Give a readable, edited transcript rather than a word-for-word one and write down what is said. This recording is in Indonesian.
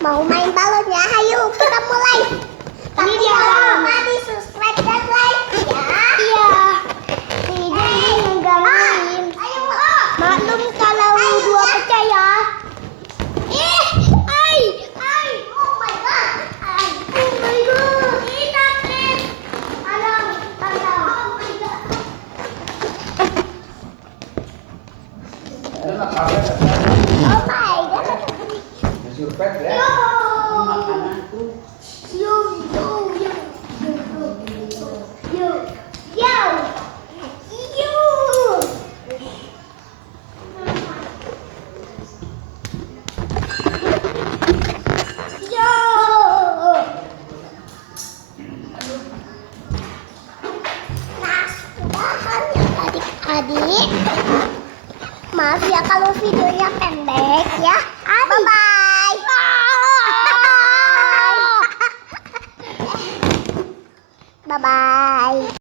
Mau main balon ya? Ayo kita mulai. Ini dia. Lupa di subscribe dan like ya. Iya. Ini ngegangguin. Ayo. Maklum kalau dua pecah ya. Oh my god. Oh my god. Kita trip. Alam. Oh my god. Itu nak kafe tak? Oh my god. Surpet ya. Makanan tuh. Yo. Nah, sudahan ya adik-adik. Maaf ya kalau videonya pendek ya. Bye-bye. Bye-bye.